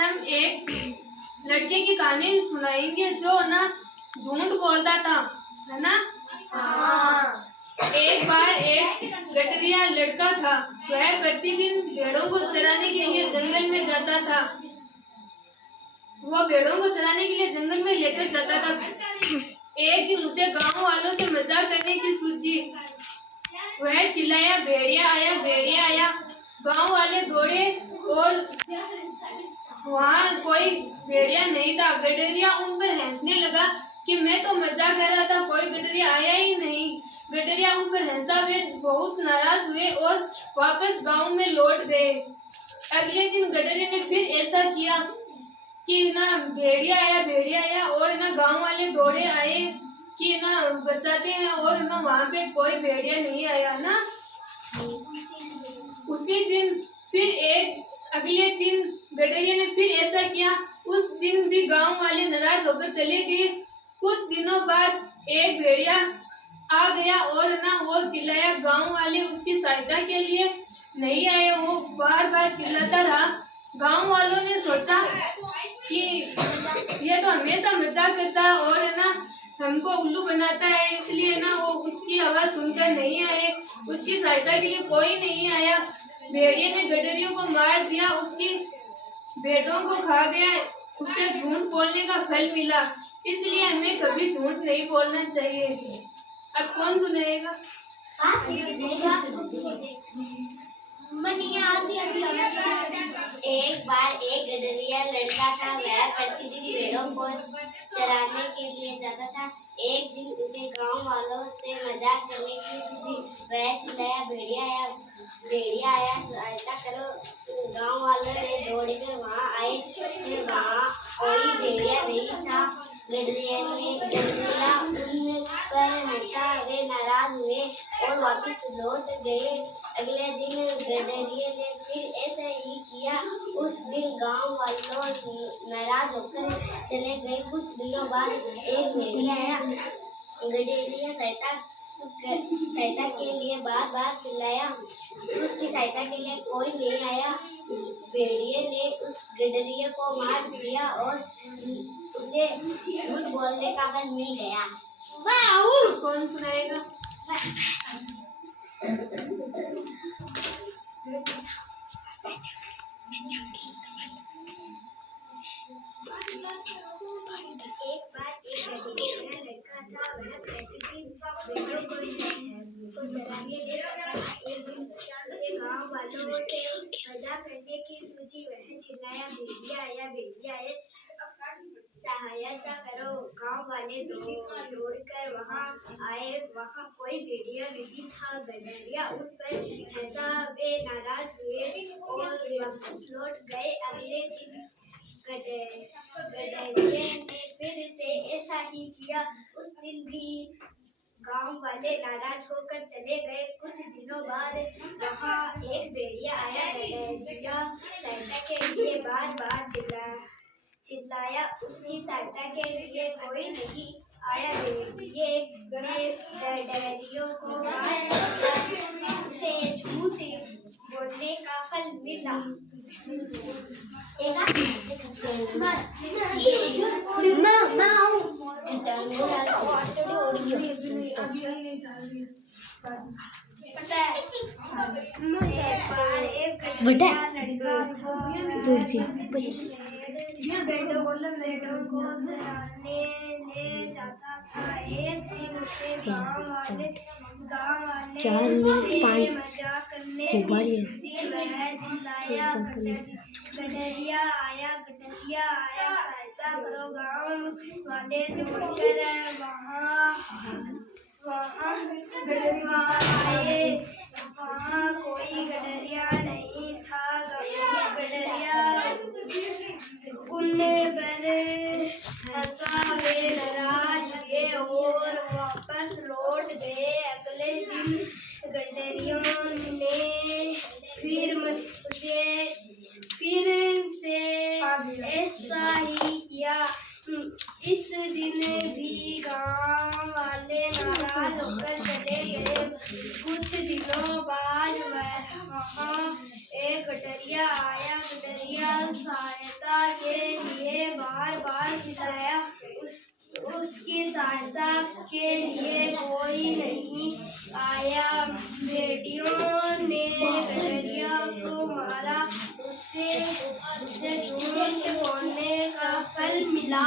हम एक लड़के की कहानी सुनाएंगे जो ना झूठ बोलता था, है ना। हाँ। एक बार एक गठरिया लड़का था। वह प्रतिदिन भेड़ों को चराने के लिए जंगल में जाता था। वो भेड़ों को चराने के लिए जंगल में लेकर जाता था। एक दिन उसे गांव वालों से मजाक करने की सूझी। वह चिल्लाया, भेड़िया आया, भेड़िया आया। गांव वाले दौड़े और वहाँ कोई भेड़िया नहीं था। गडरिया उन पर हंसने लगा कि मैं तो मजाक कर रहा था, कोई गडरिया आया ही नहीं। गडरिया उन पर हंसा। वे बहुत नाराज हुए और वापस गांव में लौट गए। अगले दिन गडरिया ने फिर ऐसा किया कि ना भेड़िया आया और ना गांव वाले दौड़े आए कि ना बचाते हैं और ना वहाँ पे कोई भेड़िया नहीं आया ना। उसी दिन फिर अगले दिन गडरिया ने फिर ऐसा किया। उस दिन भी गांव वाले नाराज होकर चले गए। कुछ दिनों बाद एक भेड़िया आ गया और ना वो चिल्लाया। गांव वाले उसकी सहायता के लिए नहीं आए। वो बार बार चिल्लाता रहा। गांव वालों ने सोचा कि ये तो हमेशा मजाक करता है और ना हमको उल्लू बनाता है, इसलिए ना वो उसकी आवाज सुनकर नहीं आए। उसकी सहायता के लिए कोई नहीं आया। भेड़िए ने गडरियों को मार दिया, उसकी भेड़ों को खा गया। उसे झूठ बोलने का फल मिला। इसलिए हमें कभी झूठ नहीं बोलना चाहिए। अब कौन सुनाएगा? एक बार एक गडरिया लड़का था। वह प्रतिदिन भेड़ों को चराने के लिए जाता था। एक दिन उसे गांव वालों से मजाक करने की सूझी। वह चिल्लाया, भेड़िया आया, सहायता करो। गांव वालों ने दौड़कर वहां आए। वहां कोई भेड़िया नहीं था। गडरिया उन पर हंसा। वे नाराज हुए और वापस लौट गए। अगले दिन गडरिया ने फिर ऐसा ही किया। उस दिन गांव वालों नाराज होकर चले गए। कुछ दिनों बाद एक भेड़िया आया। गडरिया सहायता के लिए बार बार चिल्लाया। उसकी सहायता के लिए कोई नहीं आया। भेड़िए ने उस गडरिया को मार दिया और उसे झूठ बोलने का फल मिल गया। वाह! कौन सुनाएगा? एक बार एक गडरिया लड़का था। वह प्रतिदिन भेड़ों को चराने ले जाता था। एक दिन उसे गांव वालों से मजाक करने की सूझी। वह चिल्लाया, भेड़िया आया, सहायता करो। गांव वाले दौड़कर वहां आए। वहां कोई भेड़िया नहीं था। गडरिया उन पर हंसा। वे नाराज हुए और वापस लौट गए। अगले दिन गडरिया ने फिर से ऐसा ही किया। उस दिन भी गांव वाले नाराज होकर चले गए। कुछ दिनों बाद वहां एक भेड़िया आया। गडरिया सहायता के लिए बार बार चिल्लाया। उसकी सहायता के लिए कोई नहीं आया। भेड़िए ने गडरियों को मार दिया। उसे झूठ बोलने का फल मिला। भेड़ों को चराने ले जाता था। एक दिन उसे गांव वाले मजाक करने की सूझी। वह चिल्लाया, गडरिया आया, सहायता करो। गांव वाले दौड़कर वहां आए। वहां कोई गडरिया नहीं था। गडरिया उन पर हंसा। वे नाराज हुए और वापस लौट गए। अगले दिन गडरिया ने फिर से ऐसा ही किया। इस दिन भी गांव वाले नाराज होकर चले गए। कुछ दिनों बाद वहां एक गडरिया आया। गडरिया सहायता हाथ चिल्लाया। उसकी सहायता के लिए कोई नहीं आया। भेड़ियों ने गडरिया को मारा। उससे झूठ बोलने का फल मिला।